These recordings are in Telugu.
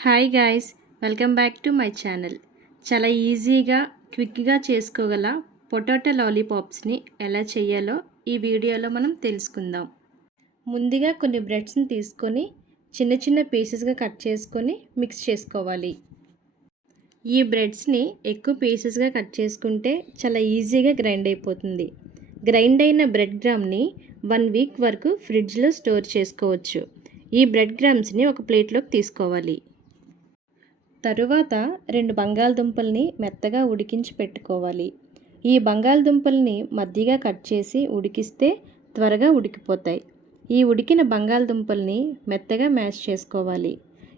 Hi guys, welcome back to my channel. చాలా ఈజీగా క్విక్గా చేసుకోగల పొటాటో లాలీపాప్స్ని ఎలా చేయాలో ఈ వీడియోలో మనం తెలుసుకుందాం. ముందుగా కొన్ని బ్రెడ్స్ని తీసుకొని చిన్న చిన్న పీసెస్గా కట్ చేసుకొని మిక్స్ చేసుకోవాలి. ఈ బ్రెడ్స్ని ఎక్కువ పీసెస్గా కట్ చేసుకుంటే చాలా ఈజీగా గ్రైండ్ అయిపోతుంది. గ్రైండ్ అయిన బ్రెడ్ గ్రామ్ని 1 వీక్ వరకు ఫ్రిడ్జ్లో స్టోర్ చేసుకోవచ్చు. ఈ బ్రెడ్ గ్రామ్స్ని ఒక ప్లేట్లోకి తీసుకోవాలి. తరువాత 2 బంగాళదుంపల్ని మెత్తగా ఉడికించి పెట్టుకోవాలి. ఈ బంగాళదుంపల్ని మధ్యగా కట్ చేసి ఉడికిస్తే త్వరగా ఉడికిపోతాయి. ఈ ఉడికిన బంగాళదుంపల్ని మెత్తగా మ్యాష్ చేసుకోవాలి.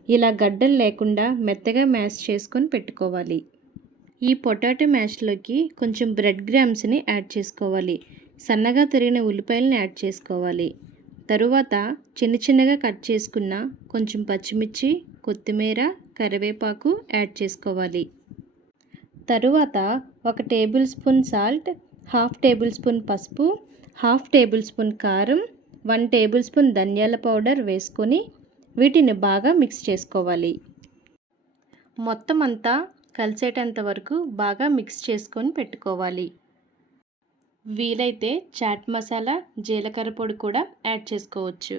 ఇలా గడ్డలు లేకుండా మెత్తగా మ్యాష్ చేసుకొని పెట్టుకోవాలి. ఈ పొటాటో మ్యాష్లోకి కొంచెం బ్రెడ్ గ్రామ్స్ని యాడ్ చేసుకోవాలి. సన్నగా తరిగిన ఉల్లిపాయలని యాడ్ చేసుకోవాలి. తరువాత చిన్న చిన్నగా కట్ చేసుకున్న కొంచెం పచ్చిమిర్చి, కొత్తిమీర, కరివేపాకు యాడ్ చేసుకోవాలి. తరువాత 1 table spoon salt, 1/2 table spoon పసుపు, 1/2 టేబుల్ స్పూన్ కారం, 1 టేబుల్ స్పూన్ ధనియాల పౌడర్ వేసుకొని వీటిని బాగా మిక్స్ చేసుకోవాలి. మొత్తం అంతా కలిసేటంత వరకు బాగా మిక్స్ చేసుకొని పెట్టుకోవాలి. వీలైతే చాట్ మసాలా, జీలకర్ర పొడి కూడా యాడ్ చేసుకోవచ్చు.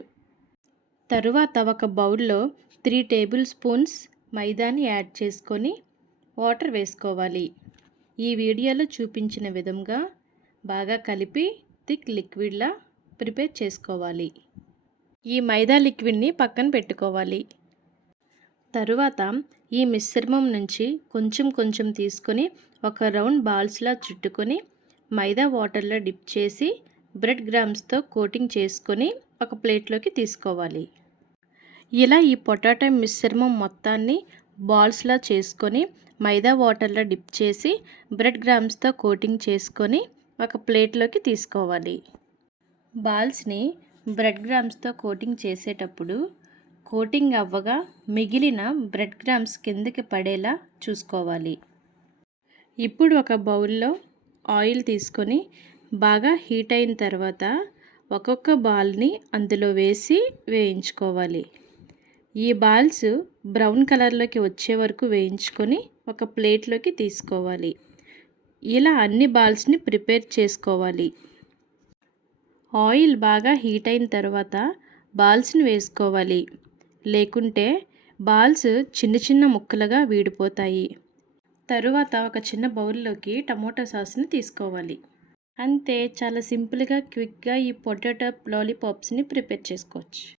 తరువాత ఒక బౌల్లో 3 టేబుల్ స్పూన్స్ మైదాని యాడ్ చేసుకొని వాటర్ వేసుకోవాలి. ఈ వీడియోలో చూపించిన విధంగా బాగా కలిపి థిక్ లిక్విడ్లా ప్రిపేర్ చేసుకోవాలి. ఈ మైదా లిక్విడ్ని పక్కన పెట్టుకోవాలి. తరువాత ఈ మిశ్రమం నుంచి కొంచెం కొంచెం తీసుకొని ఒక రౌండ్ బాల్స్లా చుట్టుకొని మైదా వాటర్లో డిప్ చేసి బ్రెడ్ గ్రామ్స్తో కోటింగ్ చేసుకొని ఒక ప్లేట్లోకి తీసుకోవాలి. ఇలా ఈ పొటాటో మిశ్రమం మొత్తాన్ని బాల్స్లా చేసుకొని మైదా వాటర్లో డిప్ చేసి బ్రెడ్ గ్రామ్స్తో కోటింగ్ చేసుకొని ఒక ప్లేట్లోకి తీసుకోవాలి. బాల్స్ని బ్రెడ్ గ్రామ్స్తో కోటింగ్ చేసేటప్పుడు కోటింగ్ అవ్వగా మిగిలిన బ్రెడ్ గ్రామ్స్ కిందకి పడేలా చూసుకోవాలి. ఇప్పుడు ఒక బౌల్లో ఆయిల్ తీసుకొని బాగా హీట్ అయిన తర్వాత ఒక్కొక్క బాల్ని అందులో వేసి వేయించుకోవాలి. ఈ బాల్స్ బ్రౌన్ కలర్లోకి వచ్చే వరకు వేయించుకొని ఒక ప్లేట్లోకి తీసుకోవాలి. ఇలా అన్ని బాల్స్ని ప్రిపేర్ చేసుకోవాలి. ఆయిల్ బాగా హీట్ అయిన తర్వాత బాల్స్ని వేసుకోవాలి. లేకుంటే బాల్స్ చిన్న చిన్న ముక్కలుగా వీడిపోతాయి. తరువాత ఒక చిన్న బౌల్లోకి టమోటా సాస్ని తీసుకోవాలి. అంతే, చాలా సింపుల్గా క్విక్గా ఈ పొటాటో లాలీపాప్స్ని ప్రిపేర్ చేసుకోవచ్చు.